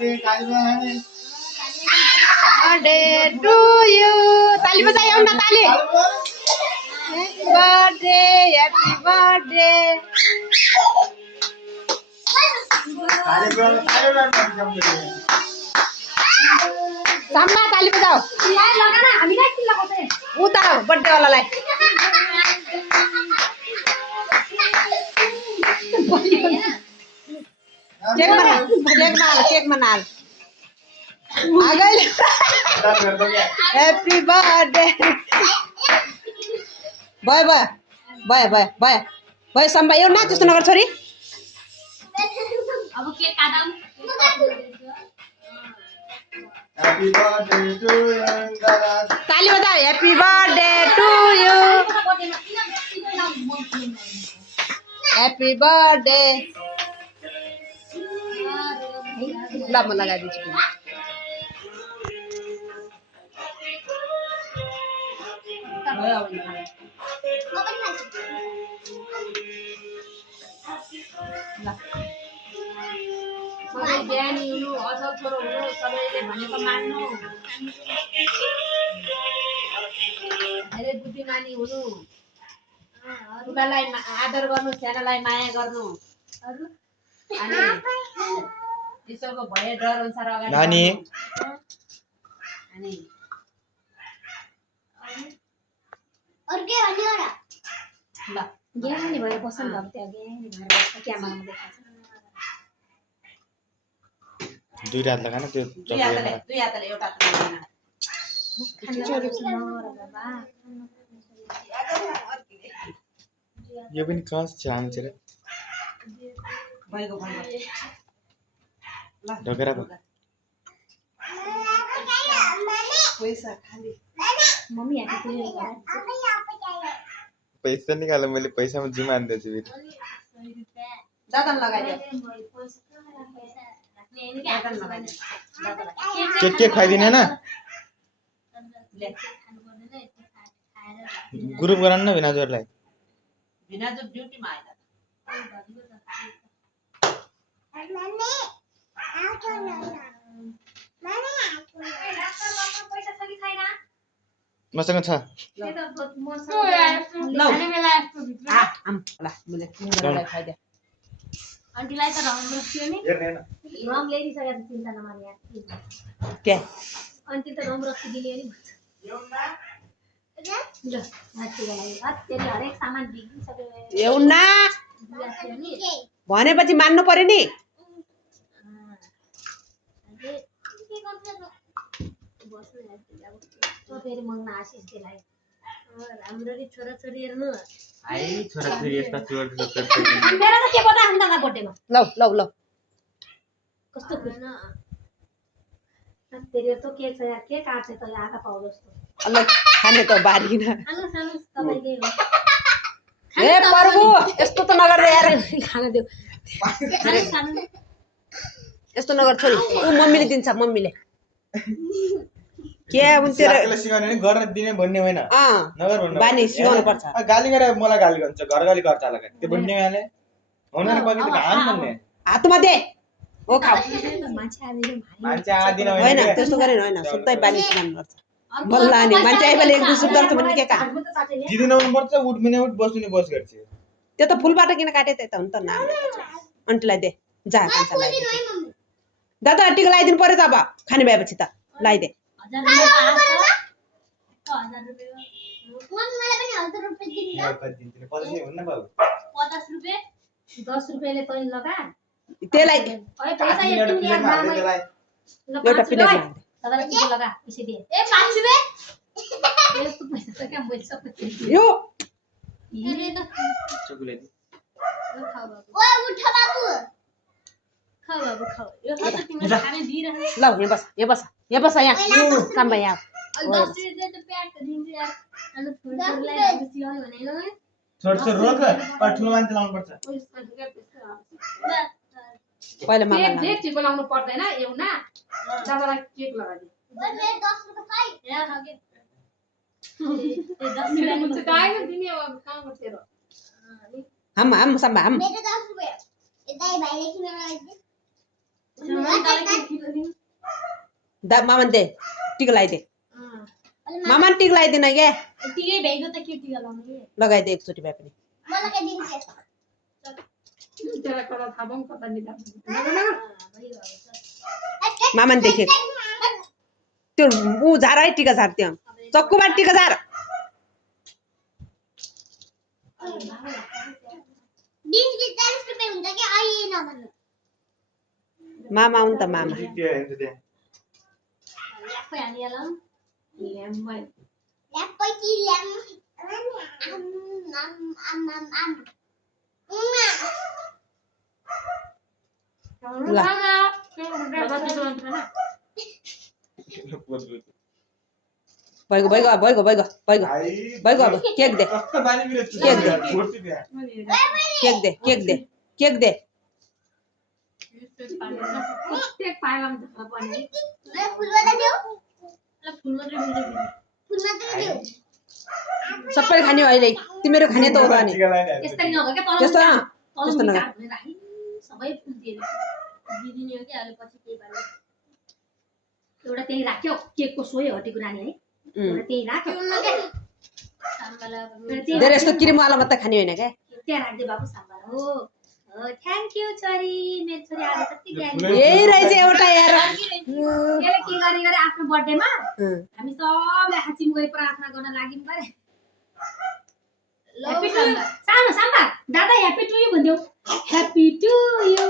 Birthday to you ताली बजाइए ना ताली बर्थडे हैप्पी बर्थडे सामना ताली बजाओ उतारो बर्थडे वालालाई केक मनाल हैप्पी बर्थडे भयो भयो भयो भयो भयो भयो सम्भा यो ना त्यस्तो नगर छोरी अब केक काटौं Happy birthday to you, ताली बजाओ happy birthday to you happy birthday ल म लगाइदिन्छु सबै ज्ञानी हुनु असल छोरो हुनु सबैले भनेको मान्नु धेरै बुद्धिमानी हुनु ठुलालाई आदर गर्नु सानालाई माया गर्नु अनि ईश्वरको भय डर अनुसार अगाडि नानी अनि और के भन्ने हो र ल ज्ञानी भएर बस्नु भयो त्यहाँ ज्ञानी भएर बस्छ क्यामेरामा देखाउँछ दुई रात लगाना त्यो दुई हातले एउटा हातले यो पनि कस चाहन्छ रे भएको ढोकेरा पो पैसा खाली मम्मी यहाँ के पैसा निकाले मैले पैसामा जिम्मा हान्दैछु फेरि जादन लगाइदियो के खुवाइदिने हैन ग्रुप गराउनु न भिनाजुरलाई भिनाजु ड्युटीमा आएन मसँग छ आन्टीलाई त राम्रो थियो नि हेर्ने हैन रङ ल्याइदिसकेको छ चिन्ता नमान्ने यार के आन्टी त राम्रो दिने नि भन्छ ल नाच्नुको लागि त्यसले हरेक सामान बिग्रिसक्यो एउना भनेपछि मान्नु पर्यो नि फेरि मङ्गन आशिष त्यसलाई राम्ररी छोराछोरी हेर्नु आई छोराछोरी यस्ता चोर मेरो त के पता आउँदा बर्थडेमा लौ लौ लौ कस्तो तेरो त के छ यार के काट्छ त आधा पाउ जस्तो ल खाने त बारीन खानु खानु तपाईले ए प्रभु यस्तो त नगर्दै यार खान देऊ खानु खानु यस्तो नगर छोरी उ मम्मीले दिन्छ मम्मीले के हुन तेरो साथीलाई सिकाउने नि गर्न दिने भन्ने होइन नगर भन्नु बानी सिकाउनु पर्छ गाली गरे मलाई गाली गर्छ घर गाली गर्छ होला त्यो भन्ने वाले हुन न पके त घाम भन्ने हातमा दे ओ खाऊ मान्छे आदिन होइन त्यस्तो गरेन होइन सुत्तै बानी सिकाउनु पर्छ बल्ला नि मान्छे आइबले एक दुई सुत्तर त भने के का दिदिन आउनु पर्छ उठ मिने उठ बस्नु नि बस गर्छ त्यो त फुलबाट किन काटे त हुन त नाम आन्टीलाई दे जा कान्छा लगाइदे दादा टिका लगाइदिनु पर्यो त अब खाने भएपछि त लगाइदे 1000 रुपैयाँ हुन्न बाबु 50 रुपैयाँ 10 रुपैयाँले तै लगा त्यसलाई ओए पैसा यति नि यार मामा एउटा प्लेट लगाइदे दादाले के लगा पैसा दे ए 5 रुपैयाँ यस्तो पैसा त क्या मैले सबै यो हिरे त चकुले खाऊ बाबु ओए उठ बाबु खाऊ बाबु खाऊ यो त तिमीले खाने दिइरहनु ल यहाँ बस यहाँ साम्बा यहाँ 10 रुपैयाँ त प्याक दिन्छु यार अनि छोरीलाई राम्रो सिकाउने भनेको छोड रोक पर ठुलो मान्छे लाउनु पर्छ पहिला मामा केक जे चाहिँ बनाउनु पर्दैन एउटा दादालाई केक लगाइदिए 10 रुपैयाँ खाइ यहाँ खाके ए 10 मेरो रुपैयाँ मुझे काय दिने अब कहाँ गर्थे र हम साम्बा हम मेरो 10 रुपैयाँ ए दाइ भाइले किन लगाइदिए मामा दे टिका लगाइदे अँ। मामा टिका लगाइदिन क्या टिकै भ्याइको त के टिका लाउने लगाइदे एकचोटि भए पनि त्यसलाई कता थाहा पाऊँ कता निकाल्नु मामा देखे त्यो ऊ झार है टिका झार त्यहाँ चक्कुबाट टिका झार मामा आउनु त मामा के हुन्छ त्यहाँ ल्याप्पै हानिहालौँ ल्याम्मै ल भइगयो भइगयो भइगयो भइगयो भइगयो भइगयो अब केक दे कस्तो बानी बिरे केक दे। छोड्छु त्यहाँ cake they cake they cake they प्रत्येक पाइलामा झर्न पर्ने फुल मात्रै दिँदै सबैले खाने हो अहिले तिमीहरू खाने त हो त अनि टिका लगाइने हामी। यस्तरी नभए क्या त्यस्तो तल त्यस्तो नगर। सबै फुल दिएर दिदिने हो कि अहिले पछि केही भयो एउटा त्यही राख्यो केकको सोही हटेको नानी है एउटा त्यही राख्यो धेरै यस्तो क्रिमवाला मात्रै खाने होइन क्या त्यहाँ राख्दै बाबु साम्बार हो थ्याङ्क यू छोरी मेरो छोरी आज कति ज्ञानी यही रहेछ एउटा यार यसले के गरे गरे आफ्नो बर्थडेमा उम्, हामी सबले हाचिम गरी प्रार्थना गर्न लाग्यौँ गरे सानो साम्बार दादा ह्याप्पी टु यु भनिदेऊ ह्याप्पी टु यु